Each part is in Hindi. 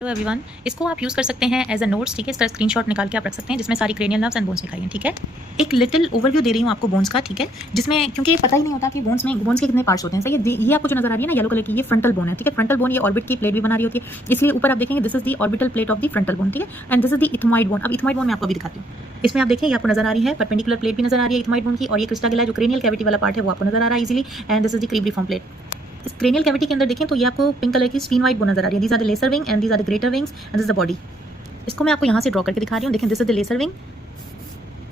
हेलो एवरीवन, इसको आप यूज़ कर सकते हैं एज अ नोट्स। ठीक है, इसका स्क्रीनशॉट निकाल के आप रख सकते हैं जिसमें सारी क्रेनियल नर्व्स एंड बोन्स लिखाई हैं। ठीक है, एक लिटिल ओवरव्यू दे रही हूँ आपको बोन्स का। ठीक है, जिसमें क्योंकि पता ही नहीं होता कि बोन्स के कितने पार्ट्स होते हैं। सही है, ये आपको जो नजर आ रही है ना येलो कलर की, ये फ्रंटल बोन है। ठीक है, फ्रंटल बोन ये ऑर्बिट की प्लेट भी बना रही होती है, इसलिए ऊपर आप देखेंगे this is the orbital plate of the frontal bone. ठीक है, and this is the ethmoid bone. अब इथमॉइड बोन मैं आपको भी दिखाती हूँ। इसमें आप देखें, ये आपको नजर आ रही है परपेंडिकुलर प्लेट भी नजर आ रही है इथमॉइड बोन की, और ये क्रिस्टा गिला जो क्रेनियल कैविटी वाला पार्ट है वो आपको नजर आ रहा है easily. And this is the cribriform plate. इस क्रेनियल कैविटी के अंदर देखें तो ये आपको पिंक कलर की स्फीनॉइड बोन नजर आ रही है। These are the lesser wing and these are the greater wings and this is the body. इसको मैं आपको यहाँ से ड्रॉ करके दिखा रही हूँ। देखें, this is the lesser wing,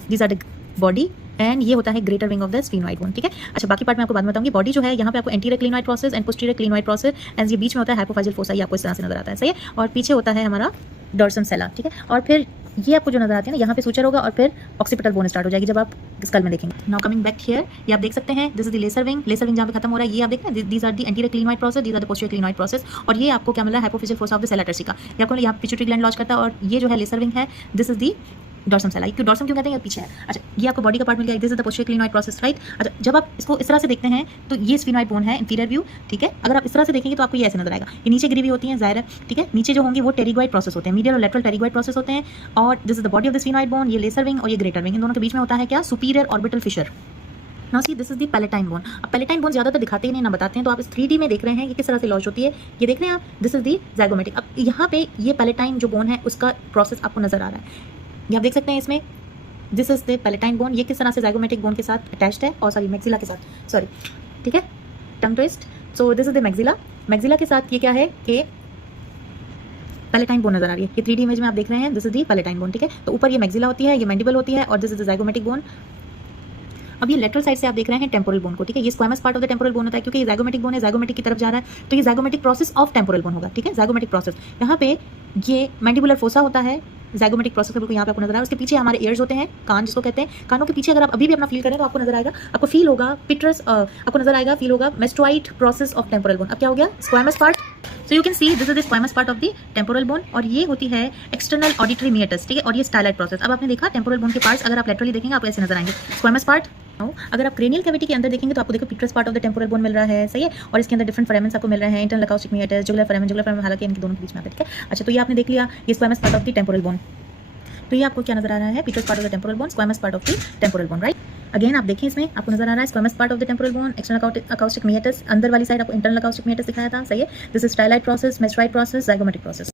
this are the body and ये होता है greater wing of the sphenoid bone. ठीक है, अच्छा बाकी पार्ट मैं आपको बाद में बताऊंगी। बॉडी जो है यहाँ पे आपको anterior clinoid process and posterior clinoid process and ये बीच में होता है हाइपोफाजियल फोसा, ये आपको इस तरह से नजर आता है। सही है, और पीछे होता है हमारा डॉर्सम सेला। ठीक है, और फिर ये आपको जो नजर आती है ना, यहाँ पे सूचर होगा और फिर ऑक्सीपिटल बोन स्टार्ट हो जाएगी जब आप स्कल में देखेंगे। नाउ कमिंग बैक हियर, ये आप देख सकते हैं this is the lesser wing. Lesser wing जहाँ पे खत्म हो रहा है ये आप देख रहे हैं, these are the anterior clinoid process, these are the posterior clinoid process, और ये आपको क्या मिला है hypophyseal fossa of the sella turcica. ये आपको यहाँ पिट्यूटरी ग्लैंड लॉन्च करता है, और ये जो है लेसर विंग है, दिस इज दी डॉर्सम सेला। क्यों डॉर्सम क्यों कहते हैं, ये पीछे है। अच्छा, ये आपको बॉडी का पार्ट मिल गया, this is the posterior clinoid process, right. अच्छा, जब आप इसको इस तरह से देखते हैं तो ये स्फीनॉइड बोन है इंटीरियर व्यू। ठीक है, अगर आप इस तरह से देखेंगे तो आपको ये ऐसे नजर आएगा। ये नीचे गिरी हुई होती है, जाहिर है। ठीक है, नीचे जो होंगे वो टेरिगॉइड प्रोसेस होते हैं, मीडियल और लेटरल टेरिगॉइड प्रोसेस होते हैं, और this is the body of the sphenoid bone. ये लेसर विंग और ये ग्रेटर विंग, इन दोनों के बीच में होता है क्या, superior orbital Fisher. Now see this is the palatine bone. अब पैलेटाइन बोन ज्यादातर दिखाते ही नहीं ना बताते हैं, तो आप इस 3D में देख रहे हैं ये किस तरह से लॉन्च होती है। ये देख रहे हैं आप, दिस इज द ज़ाइगोमेटिक। अब यहाँ पे ये पैलेटाइन जो बोन है उसका प्रोसेस आपको नजर आ रहा है, ये आप देख सकते हैं इसमें। This is the palatine bone, ये किस तरह से ज़ाइगोमेटिक बोन के साथ अटैच्ड है, और सॉरी मैक्सिला के साथ, सॉरी। ठीक है, tongue twist. So this is the maxilla. Maxilla के साथ ये क्या है कि पैलेटाइन बोन नजर आ रही है। ये 3D इमेज में आप देख रहे हैं, this is the palatine bone. ठीक है, तो ऊपर ये मैक्सिला होती है, ये मैंडिबल होती है, और दिस इज द ज़ाइगोमेटिक बोन। अब ये लेटरल साइड से आप देख रहे हैं टेम्पोरल बोन को। ठीक है, ये squamous part of the temporal bone होता है, क्योंकि ये ज़ाइगोमेटिक बोन है, ज़ाइगोमेटिक की तरफ जा रहा है, तो ये ज़ाइगोमेटिक प्रोसेस ऑफ टेम्पोरल बोन होगा। ठीक है, ज़ाइगोमेटिक प्रोसेस। यहाँ पे ये मैंडिबुलर फोसा होता है, ज़ाइगोमेटिक प्रोसेस बिल्कुल यहाँ पे आपको नजर आ रहा है। उसके पीछे हमारे ईयर्स होते हैं, कान जिसको कहते हैं। कानों के पीछे अगर आप अभी भी अपना फील करें तो आपको नजर आएगा, आपको फील होगा पिट्रस, आपको नजर आएगा, फील होगा mastoid process of temporal bone. अब क्या हो गया, squamous part. So you can see this is the squamous part of the temporal bone, और ये होती है एक्सटर्नल ऑडिटरी मिएटस। ठीक है, और ये स्टाइलाइट प्रोसेस। अब आपने देखा टेम्पोरल बोन के पार्ट्स अगर आप लेटरली देखेंगे आपको ऐसे नजर आएंगे, स्क्वामस पार्ट। अगर आप क्रेनियल कैविटी के अंदर देखेंगे तो आपको देखो petrous part of the temporal bone मिल रहा है। सही है, और इसके अंदर डिफरेंट फोरामेन्स आपको मिल रहे हैं, internal acoustic meatus, jugular foramen हालांकि इनके दोनों के बीच में आता है। ठीक है, अच्छा तो ये आपने देख लिया, ये squamous part of the temporal bone. तो ये आपको क्या नजर आ रहा है, petrous part of the temporal bone, squamous part of the temporal bone, right. Again आप देखें, इसमें आपको नजर आ रहा है squamous part of the temporal bone, external acoustic meatus, अंदर वाली साइड आपको इंटरनल अकाउस्टिक मिएटस दिखाया था। सही है, this is styloid process, mastoid process, zygomatic process.